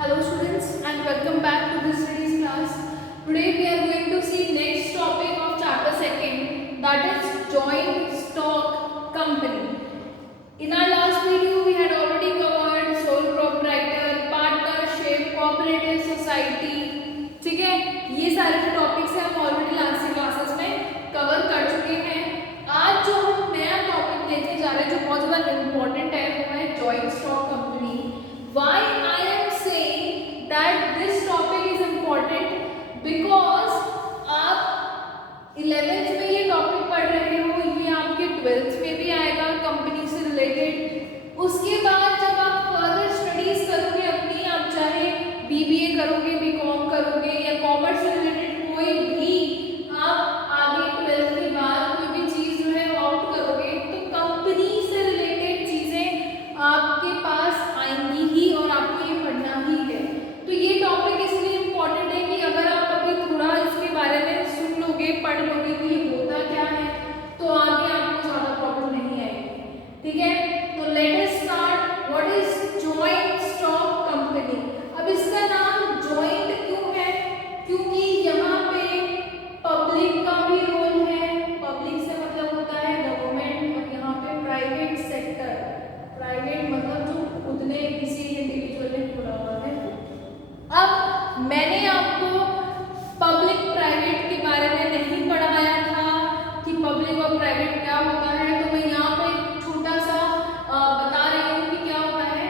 Hello students and welcome back to this studies class. Today we are going to see next topic of chapter 2, that is joint stock company. In our last video we had already covered sole proprietor, partnership, cooperative society. ठीक है, ये सारे जो topics हैं हम already last की classes में cover कर चुके हैं। आज जो हम नया टॉपिक लेके जा रहे हैं जो बहुत ज़्यादा इम्पोर्टेंट है वो है joint stock company. Why I am saying that this topic is important because आप 11th में ये टॉपिक पढ़ रहे हो, ये आपके 12th में भी आएगा कंपनी से रिलेटेड। उसके बाद जब आप फर्दर स्टडीज करोगे अपनी, आप चाहे BBA करोगे, BCom करोगे या कॉमर्स से रिलेटेड कोई भी आप आगे 12th के बाद कोई भी चीज़ जो है ऑप्ट करोगे तो कंपनी से रिलेटेड चीज़ें आपके पास आएंगी ही और आपको ये पढ़ना ही है। तो ये टॉपिक इसलिए इम्पोर्टेंट है कि अगर आप अभी थोड़ा इसके बारे में सुन लोगे, पढ़ लोगे कि ये होता क्या है तो आगे आपको ज़्यादा प्रॉब्लम नहीं आएगी। ठीक है, तो let us start. What is joint stock company? अब इसका नाम जॉइंट क्यों है? क्योंकि यहाँ पे पब्लिक का भी रोल है। पब्लिक से मतलब होता है गवर्नमेंट, और यहाँ पे प्राइवेट सेक्टर, प्राइवेट मतलब जो खुद ने किसी इंडिविजुअल ने खोला हुआ है। अब मैंने आपको पब्लिक प्राइवेट के बारे में नहीं पढ़ाया था कि पब्लिक और प्राइवेट क्या होता है, तो मैं यहाँ पे छोटा सा बता रही हूँ कि क्या होता है।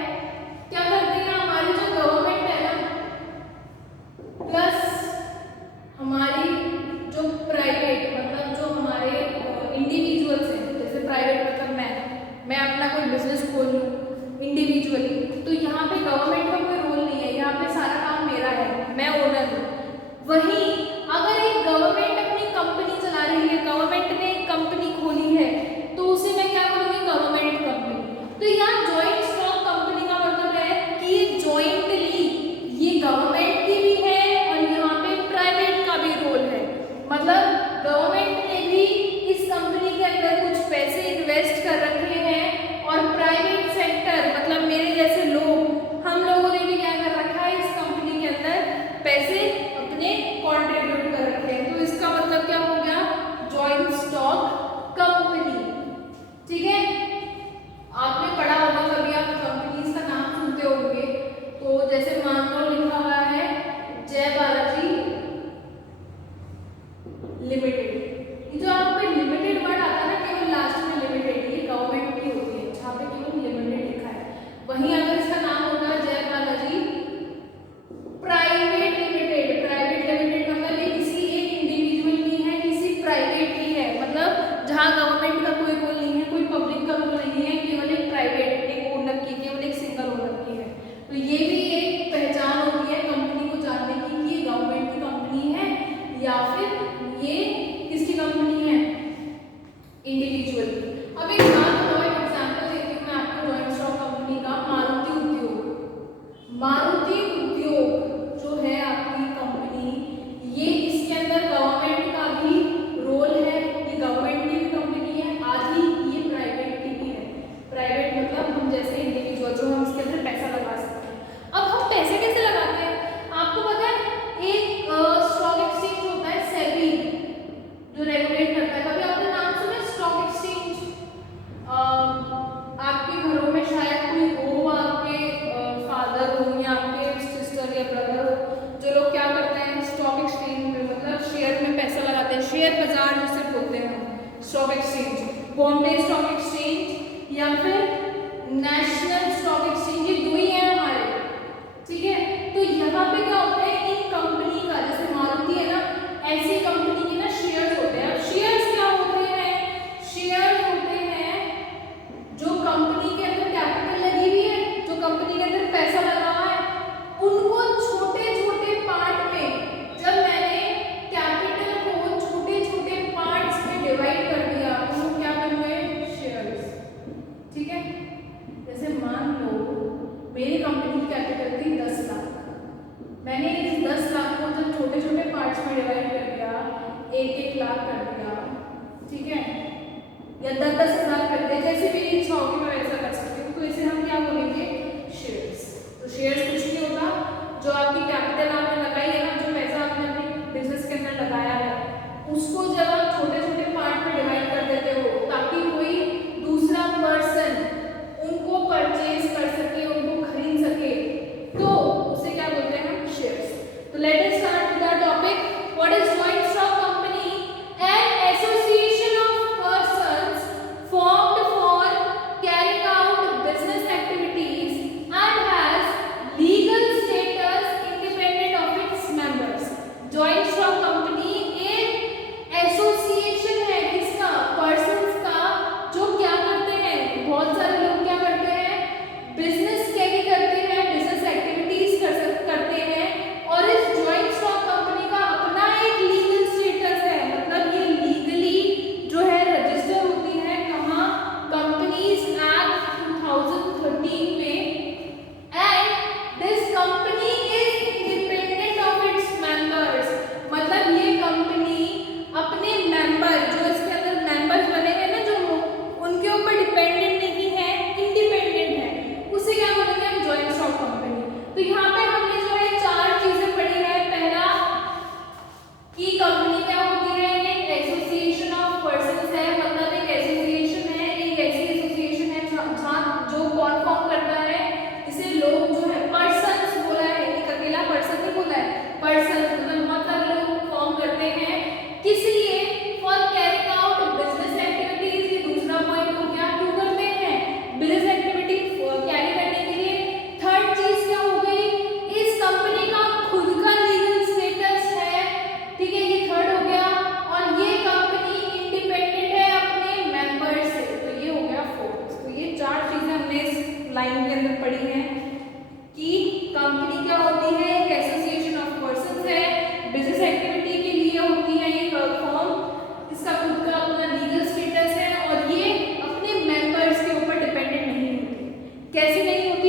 क्या करते हैं हमारी जो गवर्नमेंट है ना प्लस हमारी जो प्राइवेट मतलब जो हमारे इंडिविजुअल्स हैं, जैसे प्राइवेट मतलब मैं अपना कोई बिजनेस खोल लूँ इंडिविजुअली, तो यहाँ पे गवर्नमेंट का कोई रोल नहीं है, यहाँ पे सारा काम मेरा है, मैं ओनर हूँ। वहीं अगर एक गवर्नमेंट अपनी कंपनी चला रही है, गवर्नमेंट ने एक कंपनी खोली है, तो उसे मैं क्या बोलूँगी? Government company. तो यहाँ जॉइंट स्टॉक कंपनी का मतलब है कि ये जॉइंटली ये गवर्नमेंट की भी है और यहाँ पे प्राइवेट का भी रोल है। मतलब गवर्नमेंट ने भी इस कंपनी के अंदर कुछ पैसे इन्वेस्ट कर रखे हैं और प्राइवेट सेक्टर मतलब मेरे जैसे लोग, हम लोगों ने भी क्या कर रखा है, इस कंपनी के अंदर पैसे अपने कंट्रीब्यूट कर रखे हैं। तो इसका मतलब क्या हो गया? Joint stock company. ठीक है, आपने पढ़ा होगा कभी, आप कंपनीज का नाम सुनते होंगे, तो जैसे मान लो लिखा हुआ है जय बालाजी लिमिटेड। ये जो आप पे लिमिटेड वर्ड आता है ना, केवल लास्ट में लिमिटेड, ये गवर्नमेंट की होती है, जहाँ पे केवल लिमिटेड लिखा है। वहीं अगर इसका नाम होगा जय Balaji private limited, private limited मतलब ये किसी एक इंडिविजुअल की है, किसी प्राइवेट की है, मतलब जहाँ गवर्नमेंट का कोई रोल नहीं है, कोई पब्लिक का रोल नहीं है, केवल एक प्राइवेट एक ओनर की, केवल एक सिंगल ओनर की है। तो ये भी एक पहचान होती है कंपनी को जानने की कि ये गवर्नमेंट की कंपनी है या फिर ये किसकी कंपनी है? इंडिविजुअल की। अब एक बात बताओ, एक एग्जांपल देती हूँ मैं आपको जॉइंट स्टॉक कंपनी का। मारुति उद्योग, मारुति उद्योग जो है आपकी कंपनी, ये इसके अंदर गवर्नमेंट का भी रोल है, ये गवर्नमेंट की भी कंपनी है, आधी ये प्राइवेट की भी है। प्राइवेट मतलब हम जैसे इंडिविजुअल जो हम इसके अंदर पैसा लगा सकते हैं। अब हम पैसे कैसे लगाते हैं? आपको पता है एक स्टॉक एक्सचेंज होता है सेबी जो रेगुलेट करता है। कभी आपने नाम सुना स्टॉक एक्सचेंज? आपके घरों में शायद कोई हो, आपके फादर हो या आपके सिस्टर या ब्रदर हो, जो लोग क्या करते हैं स्टॉक एक्सचेंज में मतलब शेयर में पैसा लगाते हैं। शेयर बाजार जिसे बोलते हैं stock exchange, Bombay stock exchange या फिर नेशनल स्टॉक एक्सचेंज, ये दो ही हैं हमारे। ठीक है, तो यहाँ पे क्या होता है, इन कंपनी का जैसे मारुति है ना, ऐसी कंपनी के ना शेयर्स होते हैं। अब शेयर्स क्या होते हैं? शेयर्स होते हैं जो कंपनी के अंदर कैपिटल लगी हुई है, जो कंपनी के अंदर पैसा लगा हुआ है, उनको छोटे छोटे पार्ट में, जब मैंने कैपिटल को छोटे छोटे पार्ट्स में डिवाइड कर दिया तो वो क्या बन गए? शेयर्स। ठीक है, जैसे मान लो मेरी कंपनी की कैपिटल थी 10 लाख, मैंने इस 10 लाख को जब छोटे छोटे पार्ट्स में डिवाइड कर दिया, 1-1 लाख कर दिया, ठीक है, या 10-10 हज़ार कर दिया, जैसे मेरी इच्छा होगी मैं वैसा कर सकती हूँ, तो इसे हम क्या बोलेंगे? शेयर्स। तो शेयर्स कुछ नहीं होता,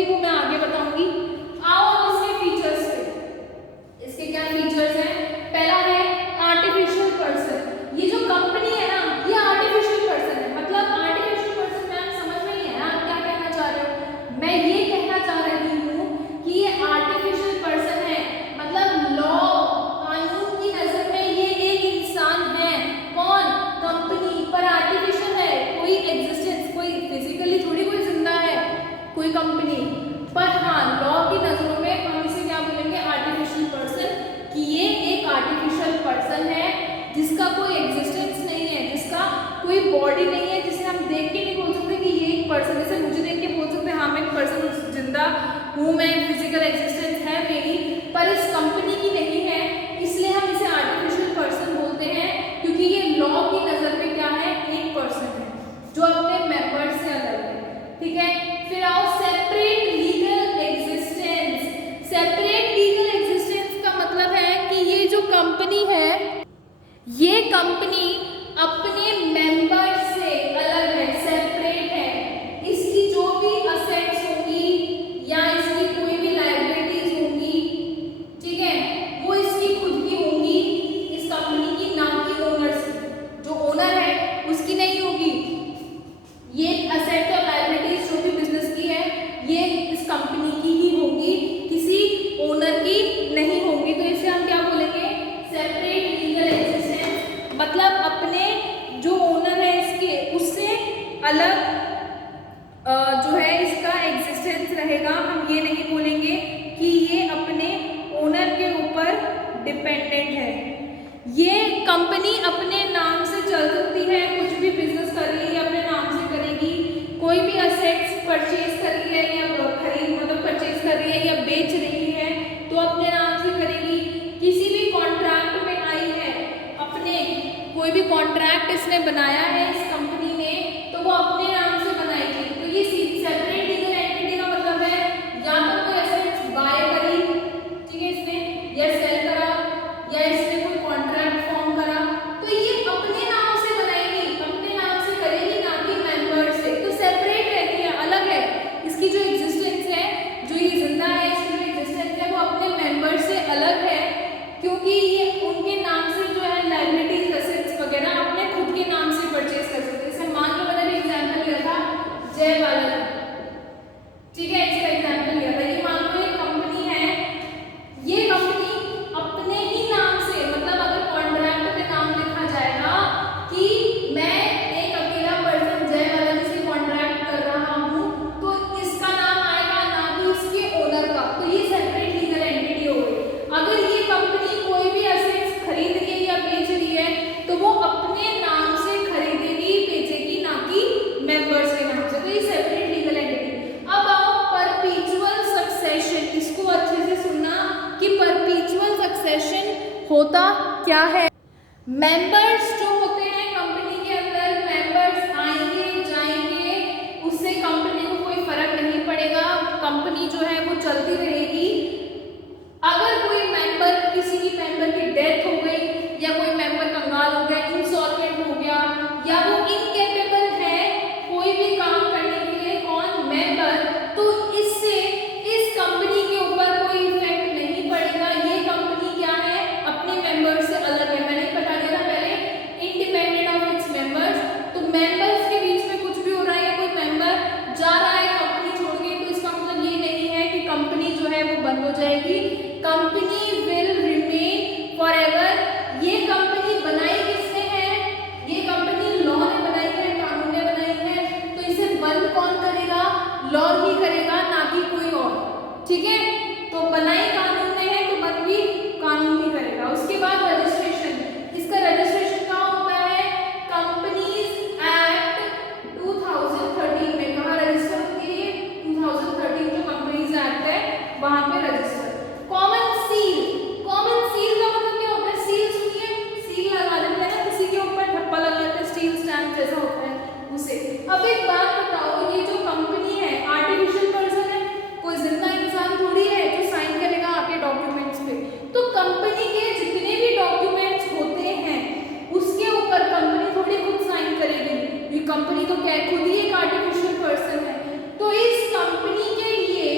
होगी वो मैं आगे बताऊंगी। आओ अब इसके फीचर्स पे। इसके क्या फीचर्स हैं? पहला है आर्टिफिशियल पर्सन। ये जो कंपनी है ना, ये आर्टिफिशियल पर्सन है। मतलब आर्टिफिशियल पर्सन मैम समझ में नहीं है आप क्या कहना चाह रहे हो? मैं ये कहना चाह रही हूँ कि ये आर्टिफिशियल पर्सन है, मतलब लॉ कानून की नजर में ये एक इंसान है। कौन? कंपनी। पर आर्टिफिशियल है, कोई एग्जिस्टेंस, कोई फिजिकली थोड़ी कोई जिंदा है कोई कंपनी, पर हाँ लॉ की नजरों में हम इसे क्या बोलेंगे? Artificial person. कि ये एक आर्टिफिशियल पर्सन है जिसका कोई एग्जिस्टेंस नहीं है, जिसका कोई बॉडी नहीं है, जिसे हम देख के नहीं बोल सकते कि ये एक पर्सन। जैसे मुझे देख के बोल सकते हैं हाँ मैं एक पर्सन जिंदा हूँ, मैं फिजिकल एग्जिस्टेंस है मेरी, पर इस कंपनी की नहीं है, इसलिए हम इसे आर्टिफिशियल पर्सन बोलते हैं। क्योंकि ये लॉ की नजर में क्या है? एक पर्सन है जो अपने मेंबर्स से अलग है। ठीक है, फिर आओ separate legal existence. Separate legal existence का मतलब है कि ये जो कंपनी है, ये कंपनी अपने मेंबर से अलग है, सेपरेट है। इसकी जो भी असेट्स होंगी या इसकी कोई भी लायबिलिटीज होंगी, ठीक है, वो इसकी खुद की होंगी, इस कंपनी की, ना कि ओनर से। जो ओनर है उसकी नहीं होगी। ये असेट्स और लायबिलिटीज जो भी बिजनेस की है ये इस कंपनी की ही होंगी, किसी ओनर की नहीं होंगी। तो इसे हम क्या बोलेंगे? Separate legal existence. मतलब अपने जो ओनर है इसके, उससे अलग जो है इसका एग्जिस्टेंस रहेगा। हम ये नहीं बोलेंगे कि ये अपने ओनर के ऊपर डिपेंडेंट है। ये कंपनी अपने नाम से चल सकती है, कुछ भी बिजनेस कर रही है अपने नाम से करेगी, कोई भी असेट्स परचेज कर रही है या खरीद मतलब परचेज कर रही है या बेच रही है तो अपने नाम से करेगी। किसी भी कॉन्ट्रैक्ट में आई है, अपने कोई भी कॉन्ट्रैक्ट इसने बनाया है इस कंपनी ने, तो वो अपने नाम से बनाएगी। तो ये सेपरेट लीगल एंटिटी का मतलब है या तो कोई एसेट्स बाय करी, ठीक है, इसने या सेल करा या इसने कोई कॉन्ट्रैक्ट फॉर्म करा, तो ये अपने नाम से बनाएगी, अपने नाम से करेगी, ना कि मेंबर से। तो सेपरेट रहती है, अलग है। इसकी जो एग्जिस्टेंस है, जो ये जिंदा है, इसकी जो एग्जिस्टेंस है वो अपने मेंबर से अलग है, क्योंकि ये उनके नाम से जो है लायबिलिटीज एसेट्स वगैरह अपने खुद के नाम से परचेज कर सकते हैं। जैसे मान लो मैंने भी एग्जांपल लिया था जय बालाजी, ठीक है, इसका एग्जांपल लिया था। ये मान लो एक कंपनी है, ये कंपनी अपने ही नाम से, मतलब अगर कॉन्ट्रैक्ट पे नाम लिखा जाएगा कि मैं एक अकेला पर्सन जय बालाजी से कॉन्ट्रैक्ट कर रहा हूँ, तो इसका नाम आएगा, ना कि इसके ओनर का। तो ये सेपरेट लीगल एंटिटी हो गई। अगर ये कंपनी कोई भी असेट्स खरीद रही है या बेच रही है तो वो अपने नाम से खरीदेगी, बेचेगी, ना कि मेंबर्स के नाम से। तो ये सेपरेट लीगल एंटिटी। अब आओ परपीचुअल सक्सेशन। इसको अच्छे से सुनना कि परपीचुअल सक्सेशन होता क्या है। मेंबर्स जो होते हैं कंपनी के अंदर, मेंबर्स आएंगे जाएंगे, उससे कंपनी को कोई फर्क नहीं पड़ेगा, कंपनी जो है वो चलती रहेगी। अगर कोई मेंबर, किसी भी मेंबर की डेथ हो गई या कोई मेंबर कंगाल हो गया, इंसॉल्वेंट हो गया, या वो इनकेपेबल है कोई भी काम करने के लिए, कौन? मेंबर, तो इससे इस कंपनी के ऊपर कोई इफेक्ट नहीं पड़ेगा। ये कंपनी क्या है? अपने मेंबर से अलग है। मैंने बता दिया था पहले, इंडिपेंडेंट ऑफ इट्स मेंबर्स। तो मेंबर्स के बीच में कुछ भी हो रहा है, कोई मेंबर जा रहा है कंपनी छोड़ के, तो इसका मतलब ये नहीं है कि कंपनी जो है वो बंद हो जाएगी। Company will remain forever. ये कंपनी बनाई किसने है? ये कंपनी लॉ ने बनाई है, कानून ने बनाई है, तो इसे बंद कौन करेगा? लॉ ही करेगा, ना कि कोई और। ठीक है, तो बनाई कानून ने है तो बंद भी कानून ही करेगा। उसके बाद रजिस्ट्रेशन। इसका रजिस्ट्रेशन कहाँ होता है? कंपनीज एक्ट 2013 में। कहाँ रजिस्टर होती है? 2013 जो कंपनीज एक्ट है वहां पे register. Common seal. Common seal का मतलब क्या होता है? सील सुनिए, सील लगा देते हैं ना किसी के ऊपर, ठप्पा लगा देते हैं, स्टील स्टैंप जैसा होता है उसे। अब एक बात बताओ, ये जो कंपनी है आर्टिफिशियल पर्सन है, कोई जिंदा इंसान थोड़ी है जो साइन करेगा आपके डॉक्यूमेंट्स पे। तो कंपनी के जितने भी डॉक्यूमेंट्स होते हैं उसके ऊपर कंपनी थोड़ी खुद साइन करेगी। ये कंपनी तो क्या खुद ही एक आर्टिफिशियल पर्सन है। तो इस कंपनी के लिए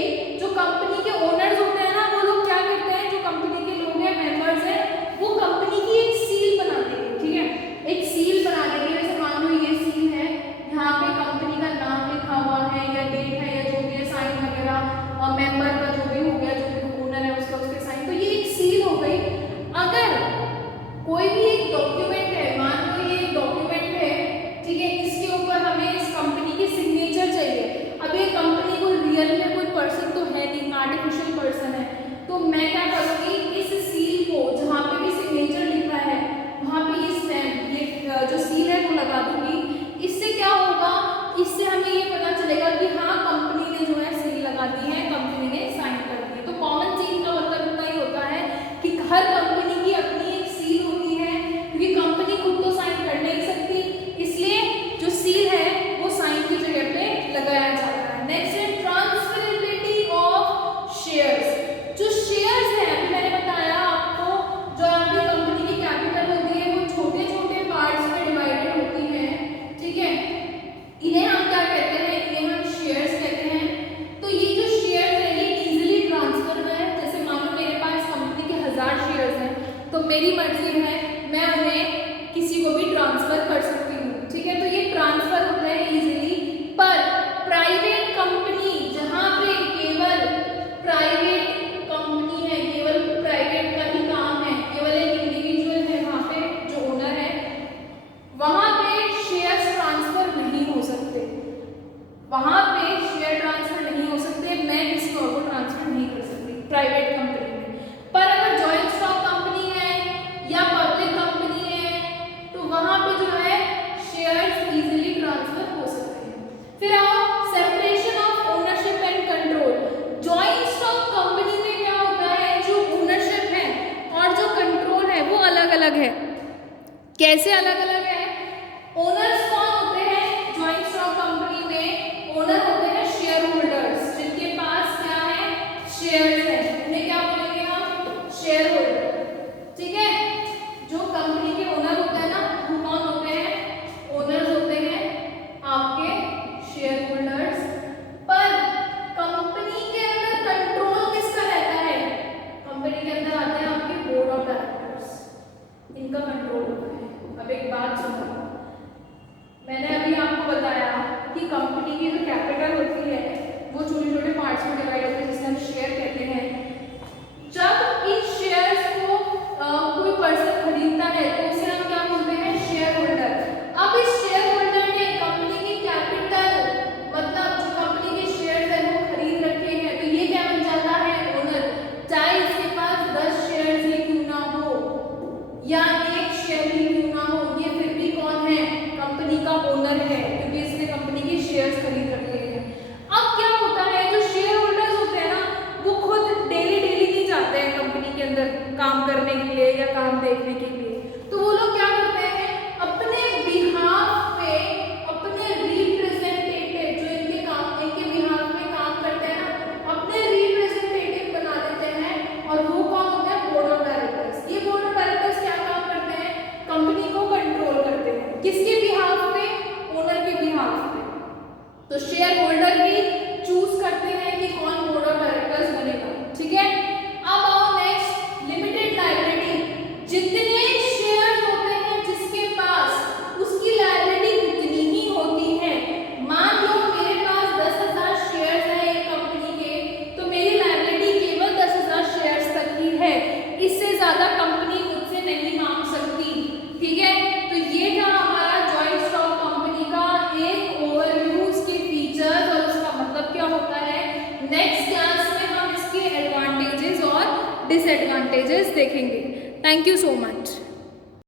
मेरी मर्जी है, मैं उन्हें किसी को भी ट्रांसफर कर सकती हूँ, ठीक है। तो ये ट्रांसफर होता है इजीली। पर प्राइवेट कंपनी, जहाँ पे केवल प्राइवेट कंपनी है, केवल प्राइवेट का ही काम है, केवल एक इंडिविजुअल है वहाँ पे जो ओनर है, वहाँ पे शेयर्स ट्रांसफर नहीं हो सकते, वहाँ पे शेयर ट्रांसफर नहीं हो सकते, मैं किसी और को ट्रांसफर नहीं कर सकती प्राइवेट कंपनी में। पर अगर जॉइंट स्टॉक कंपनी है या पब्लिक कंपनी है तो वहाँ पे जो है शेयर्स इजीली ट्रांसफर हो सकते हैं। फिर आओ separation of ownership and control. Joint stock company में क्या होता है, जो ओनरशिप है और जो कंट्रोल है वो अलग अलग है। कैसे अलग अलग है? ओनर्स कौन होते हैं जॉइंट स्टॉक कंपनी में? ओनर होते हैं शेयर होल्डर्स, जिनके पास क्या है, शेयर्स है, उन्हें क्या बोलेंगे हम, शेयर होल्डर, ठीक है। जो कंपनी के ओनर होते हैं ना, वो कौन होते हैं, ओनर्स होते हैं आपके शेयर होल्डर्स। पर कंपनी के अंदर कंट्रोल किसका रहता है? कंपनी के अंदर आते हैं आपके बोर्ड ऑफ डायरेक्टर्स, इनका कंट्रोल होता है। अब एक बात सुनो, मैंने अभी आपको बताया कि कंपनी की जो कैपिटल होती है वो छोटे छोटे पार्ट्स में डिवाइड होते हैं, जिसे हम शेयर कहते हैं। जब इन शेयर्स को कोई पर्सन खरीदता है तो उसे हम क्या बोलते हैं, शेयर होल्डर। अब इस शेयर होल्डर ने कंपनी की कैपिटल, मतलब जो कंपनी के शेयर्स है वो खरीद रखे हैं, तो ये क्या बन जाता है, ओनर। चाहे इसके पास 10 शेयर्स ही क्यों ना हो या 1 शेयर ही क्यों ना हो, ये फिर भी कौन है, कंपनी का ओनर है, क्योंकि इसने कंपनी के शेयर्स खरीद रखे हैं। अब क्या होता है, जो शेयर होल्डर्स होते हैं ना, वो खुद डेली डेली नहीं जाते हैं कंपनी के अंदर काम करने के लिए या काम देखने के लिए, तो वो लोग क्या करते हैं, अपने बिहाफ पे अपने रिप्रेजेंटेटिव, जो इनके बिहाफ में काम करते हैं ना, अपने रिप्रेजेंटेटिव बना देते हैं। और वो कौन होते हैं, बोर्ड ऑफ डायरेक्टर्स। ये बोर्ड ऑफ डायरेक्टर्स क्या काम करते हैं, कंपनी को कंट्रोल करते हैं, किसके बिहाफ पे, ओनर के बिहाफ पे। तो शेयर होल्डर ही चूज करते हैं कि कौन बोर्ड ऑफ डायरेक्टर्स बनेगा, ठीक है। अब आओ नेक्स्ट, लिमिटेड लायबिलिटी। जितने शेयर्स होते हैं जिसके पास, उसकी लायबिलिटी उतनी ही होती है। मान लो मेरे पास 10,000 शेयर्स हैं एक कंपनी के, तो मेरी लायबिलिटी केवल 10,000 शेयर्स तक ही है, इससे ज्यादा कंपनी मुझसे नहीं मांग सकती, ठीक है। तो ये था हमारा जॉइंट स्टॉक कंपनी का एक ओवरव्यू, उसके फीचर्स और उसका मतलब क्या होता है। नेक्स्ट क्लास में हम इसके एडवांटेजेस और डिसएडवांटेजेस देखेंगे। Thank you so much.